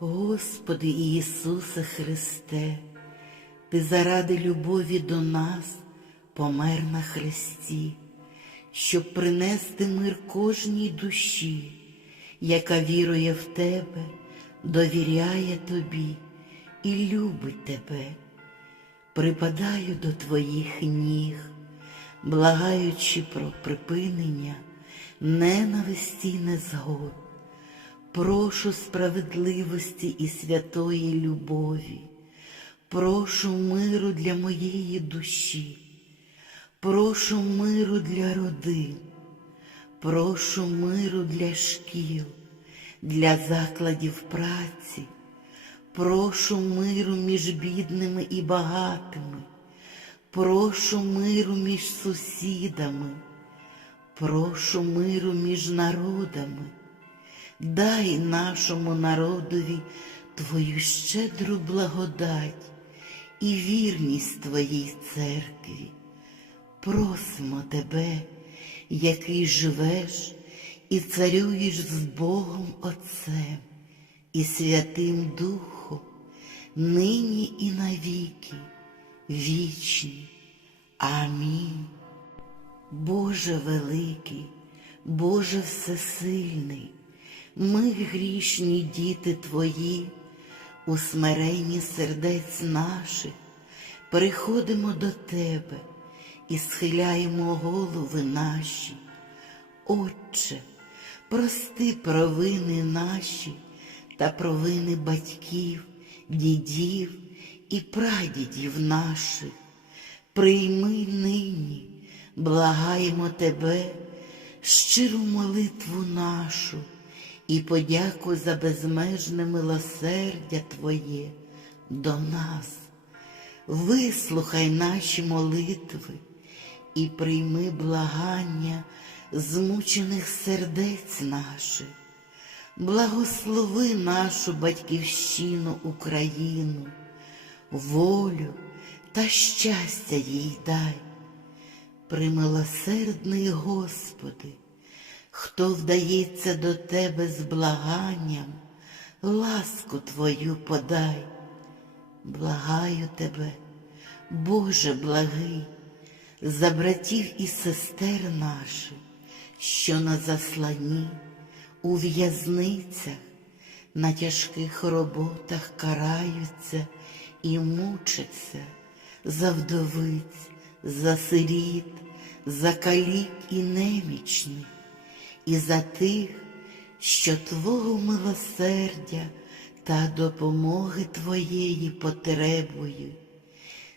Господи Ісусе Христе, Ти заради любові до нас помер на Христі, щоб принести мир кожній душі, яка вірує в Тебе, довіряє Тобі і любить Тебе. Припадаю до Твоїх ніг, благаючи про припинення ненависті і незгод прошу справедливості і святої любові, прошу миру для моєї душі, прошу миру для родин, прошу миру для шкіл, для закладів праці, прошу миру між бідними і багатими, прошу миру між сусідами, прошу миру між народами дай нашому народові Твою щедру благодать і вірність Твоїй церкві. Просимо Тебе, який живеш і царюєш з Богом Отцем і Святим Духом, нині і навіки, вічні. Амінь. Боже великий, Боже всесильний ми грішні діти Твої, у смиренні сердець наших, приходимо до Тебе і схиляємо голови наші. Отче, прости провини наші та провини батьків, дідів і прадідів наших. Прийми нині, благаємо Тебе, щиру молитву нашу і подяку за безмежне милосердя Твоє до нас. Вислухай наші молитви і прийми благання змучених сердець наших, благослови нашу батьківщину Україну, волю та щастя їй дай, примилосердний Господи хто вдається до тебе з благанням, ласку твою подай, благаю тебе, Боже благий, за братів і сестер наших, що на засланні, у в'язницях, на тяжких роботах караються і мучаться за вдовиць, за сиріт, за калік і немічних і за тих, що Твого милосердя та допомоги Твоєї потребою,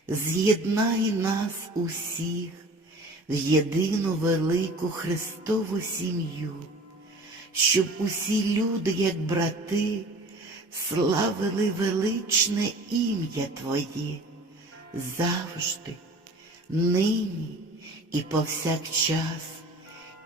З'єднай нас усіх в єдину велику Христову сім'ю, щоб усі люди, як брати, славили величне ім'я Твоє завжди, нині і повсякчас